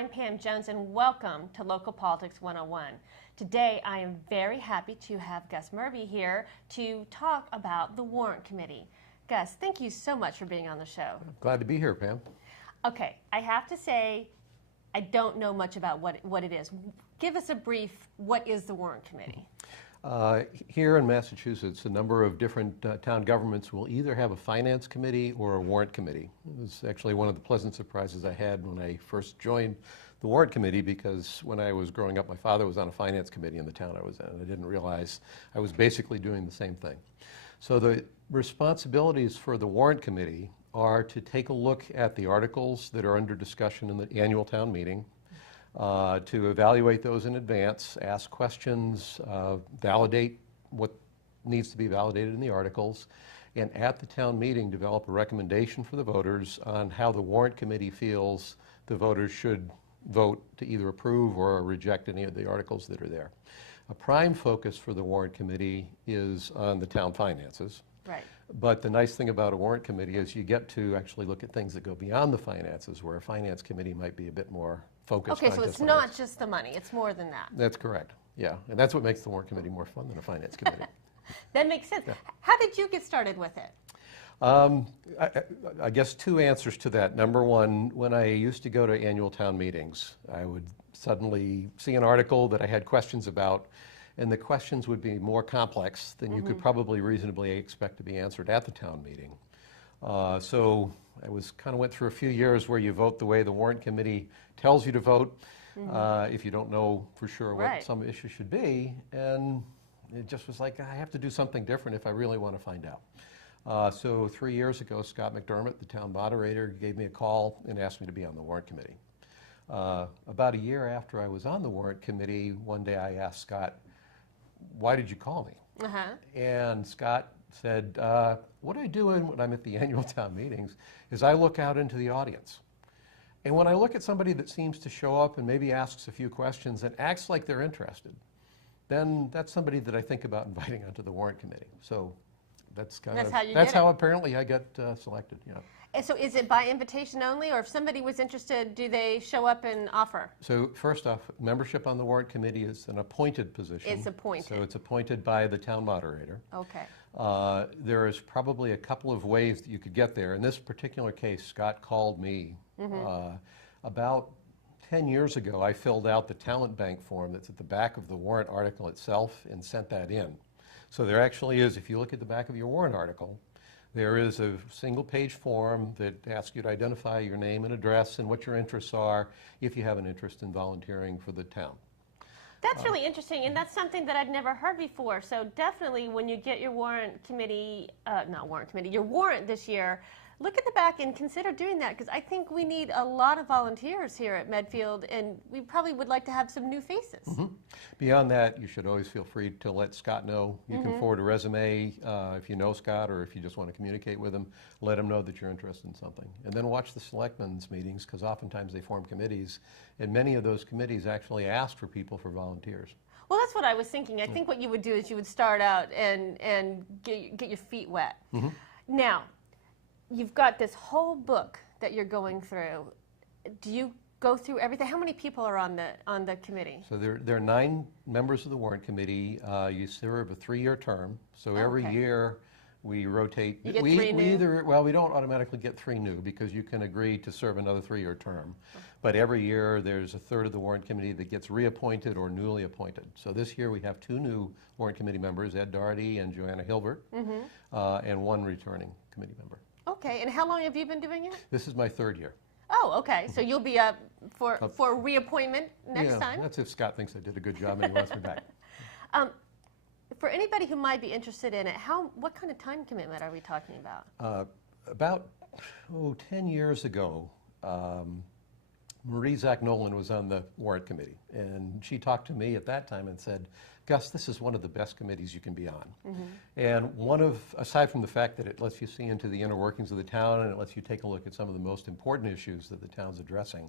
I'm Pam Jones, and welcome to Local Politics 101. Today, I am very happy to have Gus Murby here to talk about the Warrant Committee. Gus, thank you so much for being on the show. Glad to be here, Pam. Okay, I have to say, I don't know much about what it is. Give us a brief, what is the Warrant Committee? Here in Massachusetts, a number of different town governments will either have a finance committee or a warrant committee. It was actually one of the pleasant surprises I had when I first joined the warrant committee, because when I was growing up, my father was on a finance committee in the town I was in, and I didn't realize I was basically doing the same thing. So the responsibilities for the warrant committee are to take a look at the articles that are under discussion in the annual town meeting, to evaluate those in advance, ask questions, validate what needs to be validated in the articles, and at the town meeting develop a recommendation for the voters on how the warrant committee feels the voters should vote to either approve or reject any of the articles that are there. A prime focus for the warrant committee is on the town finances. Right. But the nice thing about a warrant committee is you get to actually look at things that go beyond the finances, where a finance committee might be a bit more focused on Okay, so it's just not finance. just the money, it's more than that. That's correct, yeah. And that's what makes the warrant committee more fun than a finance committee. That makes sense. Yeah. How did you get started with it? I guess two answers to that. Number one, when I used to go to annual town meetings, I would suddenly see an article that I had questions about, and the questions would be more complex than you could probably reasonably expect to be answered at the town meeting. So I kind of went through a few years where you vote the way the warrant committee tells you to vote, if you don't know for sure what some issue should be, and it just was like, I have to do something different if I really want to find out. So 3 years ago, Scott McDermott, the town moderator, gave me a call and asked me to be on the warrant committee. About a year after I was on the warrant committee, one day I asked Scott, why did you call me? And Scott said, what I do when I'm at the annual town meetings is I look out into the audience. And when I look at somebody that seems to show up and maybe asks a few questions and acts like they're interested, then that's somebody that I think about inviting onto the warrant committee. So that's how apparently I got selected. Yeah. And so is it by invitation only, or if somebody was interested, do they show up and offer? So first off, membership on the warrant committee is an appointed position. It's appointed. So it's appointed by the town moderator. Okay. There is probably a couple of ways that you could get there. In this particular case, Scott called me about 10 years ago. I filled out the talent bank form that's at the back of the warrant article itself and sent that in. So there actually is, if you look at the back of your warrant article, there is a single-page form that asks you to identify your name and address and what your interests are if you have an interest in volunteering for the town. That's really interesting, and that's something that I'd never heard before. So definitely when you get your warrant committee, your warrant this year, look at the back and consider doing that, because I think we need a lot of volunteers here at Medfield, and we probably would like to have some new faces. Beyond that, you should always feel free to let Scott know. You can forward a resume if you know Scott, or if you just want to communicate with him, let him know that you're interested in something. And then watch the selectmen's meetings, because oftentimes they form committees, and many of those committees actually ask for people for volunteers. Well, that's what I was thinking. I think what you would do is you would start out and get your feet wet. Now, you've got this whole book that you're going through. Do you go through everything? How many people are on the committee? So there are 9 members of the warrant committee. You serve a 3-year term. So every year we rotate. You get 3 new? We don't automatically get 3 new, because you can agree to serve another 3-year term. But every year there's a third of the warrant committee that gets reappointed or newly appointed. So this year we have 2 new warrant committee members, Ed Doherty and Joanna Hilbert, and 1 returning committee member. Okay, and how long have you been doing it? This is my 3rd year. Oh, okay. So you'll be up for reappointment next time? That's if Scott thinks I did a good job and he wants me back. For anybody who might be interested in it, what kind of time commitment are we talking about? About 10 years ago, Marie Zach Nolan was on the warrant committee, and she talked to me at that time and said, Gus, this is one of the best committees you can be on. And aside from the fact that it lets you see into the inner workings of the town and it lets you take a look at some of the most important issues that the town's addressing,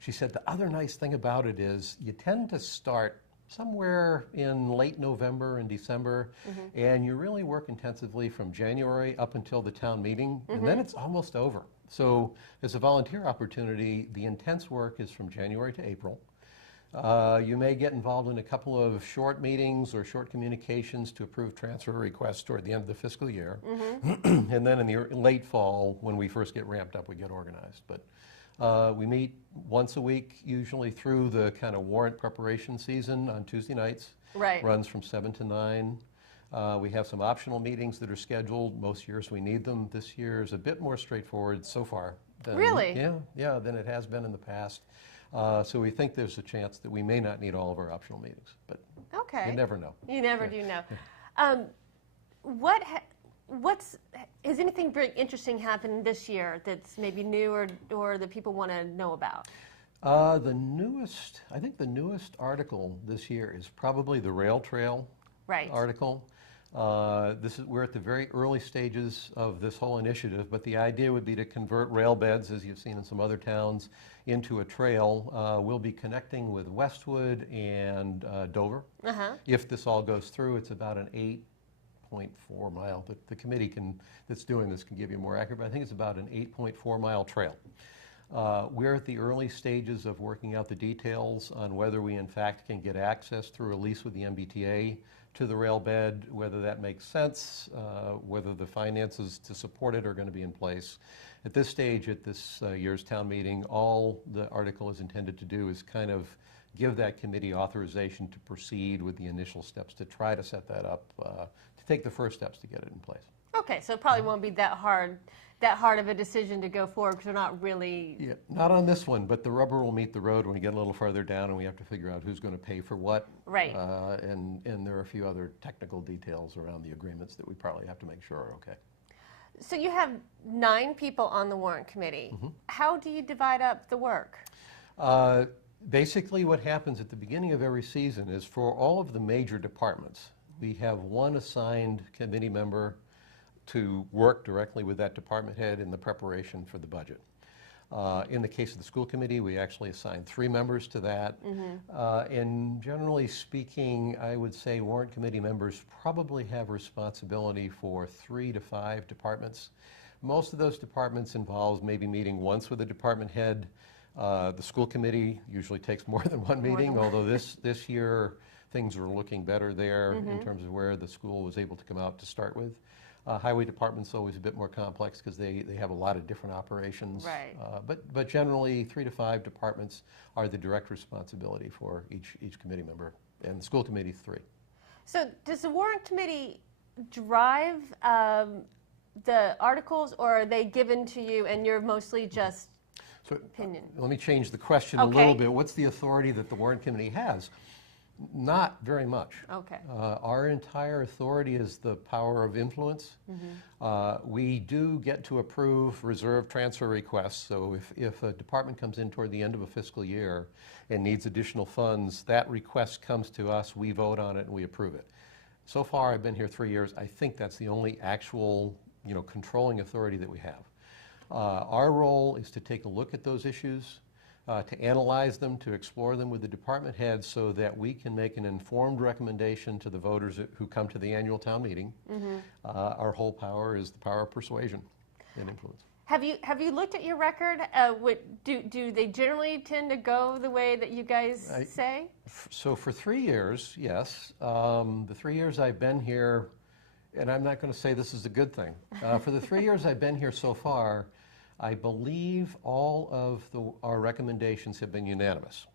she said the other nice thing about it is you tend to start somewhere in late November and December, and you really work intensively from January up until the town meeting, and then it's almost over. So as a volunteer opportunity, the intense work is from January to April. You may get involved in a couple of short meetings or short communications to approve transfer requests toward the end of the fiscal year. And then in the late fall, when we first get ramped up, we get organized. But we meet once a week, usually through the kind of warrant preparation season on Tuesday nights. Right. Runs from 7 to 9. We have some optional meetings that are scheduled. Most years we need them. This year is a bit more straightforward so far. Really? Yeah, than it has been in the past. So we think there's a chance that we may not need all of our optional meetings, but Okay. you never know. You never do know. Has anything very interesting happened this year that's maybe new or that people want to know about? I think the newest article this year is probably the rail trail article. We're at the very early stages of this whole initiative, but the idea would be to convert rail beds, as you've seen in some other towns, into a trail. We'll be connecting with Westwood and Dover. If this all goes through, it's about an 8.4 mile. The committee that's doing this can give you more accurate, but I think it's about an 8.4 mile trail. We're at the early stages of working out the details on whether we in fact can get access through a lease with the MBTA to the rail bed, whether that makes sense, whether the finances to support it are going to be in place. At this stage, at this year's town meeting, all the article is intended to do is kind of give that committee authorization to proceed with the initial steps to try to set that up, to take the first steps to get it in place. Okay, so it probably won't be that hard of a decision to go forward because we're not really... Yeah, not on this one, but the rubber will meet the road when we get a little further down and we have to figure out who's going to pay for what. Right. And there are a few other technical details around the agreements that we probably have to make sure are okay. So you have 9 people on the warrant committee. How do you divide up the work? Basically what happens at the beginning of every season is for all of the major departments, we have one assigned committee member to work directly with that department head in the preparation for the budget. In the case of the school committee, we actually assign 3 members to that. And generally speaking, I would say warrant committee members probably have responsibility for 3 to 5 departments. Most of those departments involves maybe meeting once with a department head. The school committee usually takes more than one meeting, although this year things are looking better there in terms of where the school was able to come out to start with. Highway department's always a bit more complex because they have a lot of different operations. Right. But generally 3 to 5 departments are the direct responsibility for each committee member, and the school committee 3. So does the warrant committee drive the articles, or are they given to you and you're mostly just opinion? Let me change the question a little bit. What's the authority that the warrant committee has? Not very much. Okay. Our entire authority is the power of influence. We do get to approve reserve transfer requests, so if a department comes in toward the end of a fiscal year and needs additional funds, that request comes to us, we vote on it, and we approve it. So far, I've been here 3 years. I think that's the only actual, controlling authority that we have. Our role is to take a look at those issues, to analyze them, to explore them with the department heads so that we can make an informed recommendation to the voters who come to the annual town meeting. Our whole power is the power of persuasion and influence. Have you looked at your record? Do they generally tend to go the way that you guys say? So for 3 years, yes. The 3 years I've been here, and I'm not going to say this is a good thing. For the 3 years I've been here so far, I believe all of our recommendations have been unanimous.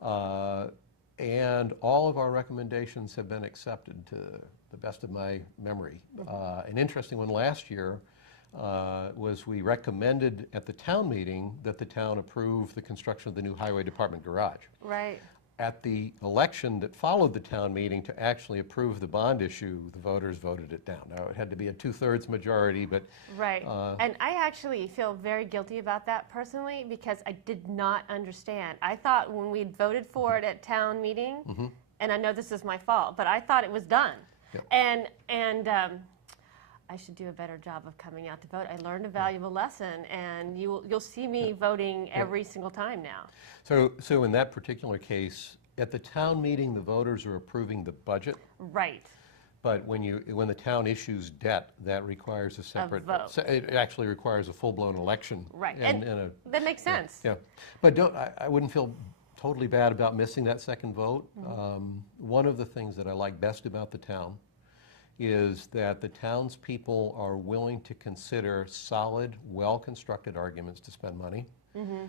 And all of our recommendations have been accepted to the best of my memory. An interesting one last year was we recommended at the town meeting that the town approve the construction of the new highway department garage. Right. At the election that followed the town meeting to actually approve the bond issue, the voters voted it down. Now, it had to be a 2/3 majority, but... Right. And I actually feel very guilty about that personally because I did not understand. I thought when we voted for it at town meeting, and I know this is my fault, but I thought it was done. Yep. And I should do a better job of coming out to vote. I learned a valuable lesson, and you'll see me voting every single time now. So in that particular case, at the town meeting, the voters are approving the budget. Right. But when the town issues debt, that requires a separate vote. It actually requires a full-blown election. Right, And, and that makes sense. yeah, but I wouldn't feel totally bad about missing that second vote. One of the things that I like best about the town is that the townspeople are willing to consider solid, well-constructed arguments to spend money, and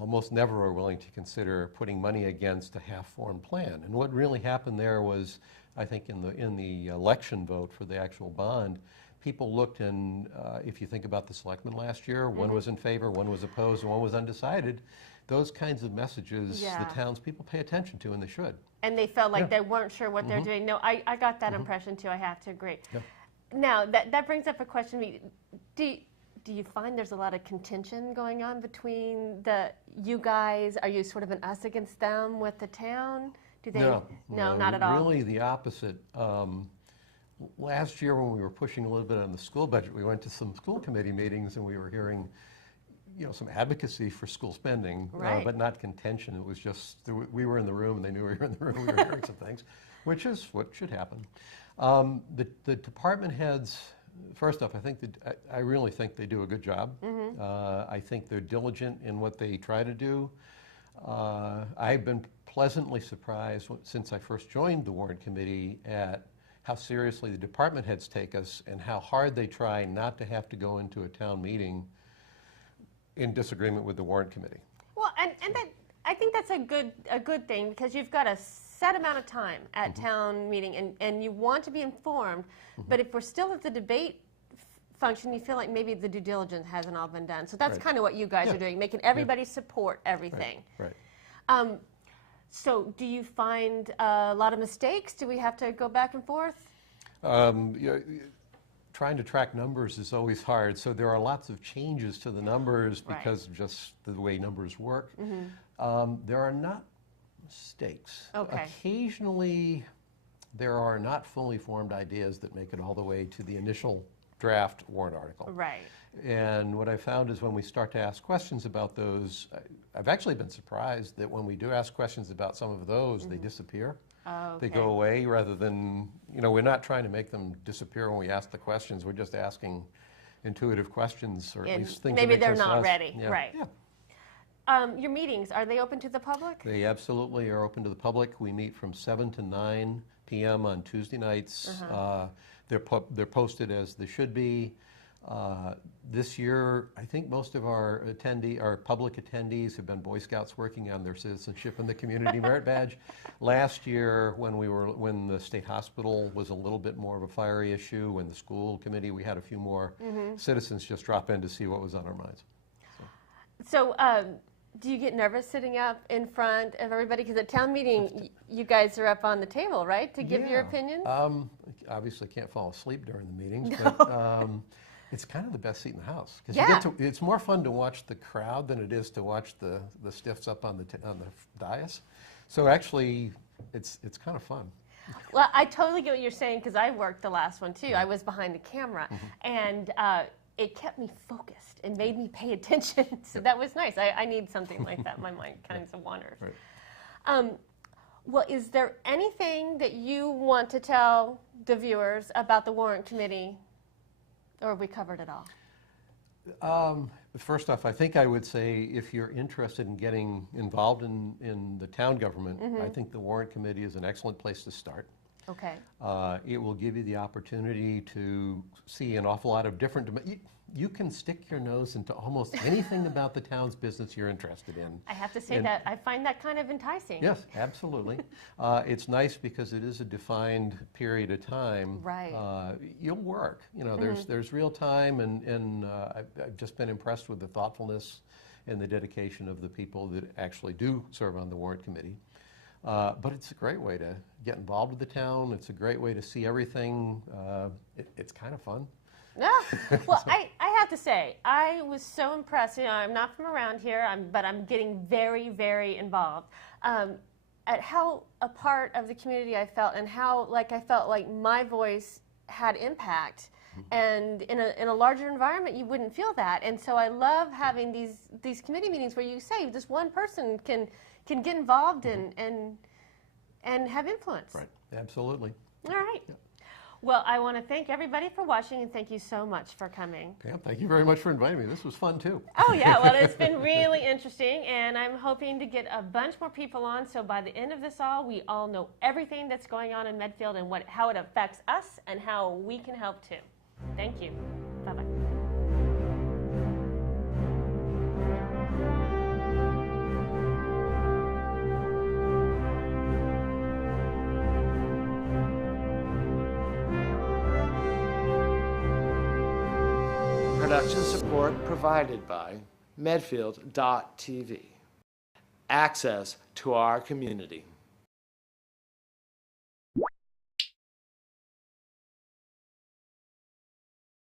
almost never are willing to consider putting money against a half-formed plan. And what really happened there was, I think in the election vote for the actual bond, people looked, and if you think about the selectmen last year, one was in favor, one was opposed, and one was undecided. Those kinds of messages the townspeople pay attention to, and they should. And they felt like they weren't sure what they're doing. No, I got that impression too, I have to agree. Now, that brings up a question to me. Do you find there's a lot of contention going on between you guys? Are you sort of an us against them with the town? Do they? No, not at all. Really the opposite. Last year when we were pushing a little bit on the school budget, we went to some school committee meetings and we were hearing some advocacy for school spending, but not contention. It was just, we were in the room and they knew we were in the room. We were hearing some things, which is what should happen. The department heads, first off, I really think they do a good job. I think they're diligent in what they try to do. I've been pleasantly surprised since I first joined the Warrant Committee at how seriously the department heads take us and how hard they try not to have to go into a town meeting in disagreement with the Warrant Committee. Well, and that, I think that's a good thing, because you've got a set amount of time at town meeting, and you want to be informed, but if we're still at the debate function, you feel like maybe the due diligence hasn't all been done. So that's kind of what you guys are doing, making everybody support everything. Right. So do you find a lot of mistakes? Do we have to go back and forth? Trying to track numbers is always hard, so there are lots of changes to the numbers because of just the way numbers work. There are not mistakes. Occasionally, there are not fully formed ideas that make it all the way to the initial draft warrant article. Right. And what I found is when we start to ask questions about those, I've actually been surprised that when we do ask questions about some of those, they disappear. They go away rather than, we're not trying to make them disappear when we ask the questions. We're just asking intuitive questions, or at least things that maybe make they're sense to not us. ready. Yeah. Right. Your meetings, are they open to the public? They absolutely are open to the public. We meet from 7 to 9 p.m. on Tuesday nights. They're posted as they should be. This year, I think most of our public attendees have been Boy Scouts working on their citizenship and the community merit badge. Last year, when the state hospital was a little bit more of a fiery issue, when the school committee, we had a few more citizens just drop in to see what was on our minds. So, do you get nervous sitting up in front of everybody? Because at town meeting, you guys are up on the table, right, to give your opinions? Obviously can't fall asleep during the meetings, but it's kind of the best seat in the house. Because it's more fun to watch the crowd than it is to watch the stiffs up on the dais. So actually, it's kind of fun. Well, I totally get what you're saying, because I worked the last one too. I was behind the camera, and it kept me focused and made me pay attention. So that was nice. I need something like that. My mind kind of wanders. Well, is there anything that you want to tell the viewers about the Warrant Committee, or have we covered it all? First off, I think I would say if you're interested in getting involved in the town government, I think the Warrant Committee is an excellent place to start. Okay. It will give you the opportunity to see an awful lot of different. You can stick your nose into almost anything about the town's business you're interested in. I have to say that I find that kind of enticing. Yes, absolutely. It's nice because it is a defined period of time. Right. You'll work. There's real time, and I've just been impressed with the thoughtfulness and the dedication of the people that actually do serve on the Warrant Committee. But it's a great way to get involved with the town. It's a great way to see everything. It's kind of fun. No. Well, I have to say, I was so impressed. I'm not from around here, but I'm getting very, very involved at how a part of the community I felt, and how I felt like my voice had impact. And in a larger environment, you wouldn't feel that. And so I love having these committee meetings where you say this one person can get involved and have influence. Right. Absolutely. All right. Yeah. Well, I want to thank everybody for watching, and thank you so much for coming. Pam, thank you very much for inviting me. This was fun, too. Oh, yeah. Well, it's been really interesting, and I'm hoping to get a bunch more people on, so by the end of this all, we all know everything that's going on in Medfield and how it affects us and how we can help, too. Thank you. Bye-bye. Production support provided by Medfield.tv. Access to our community.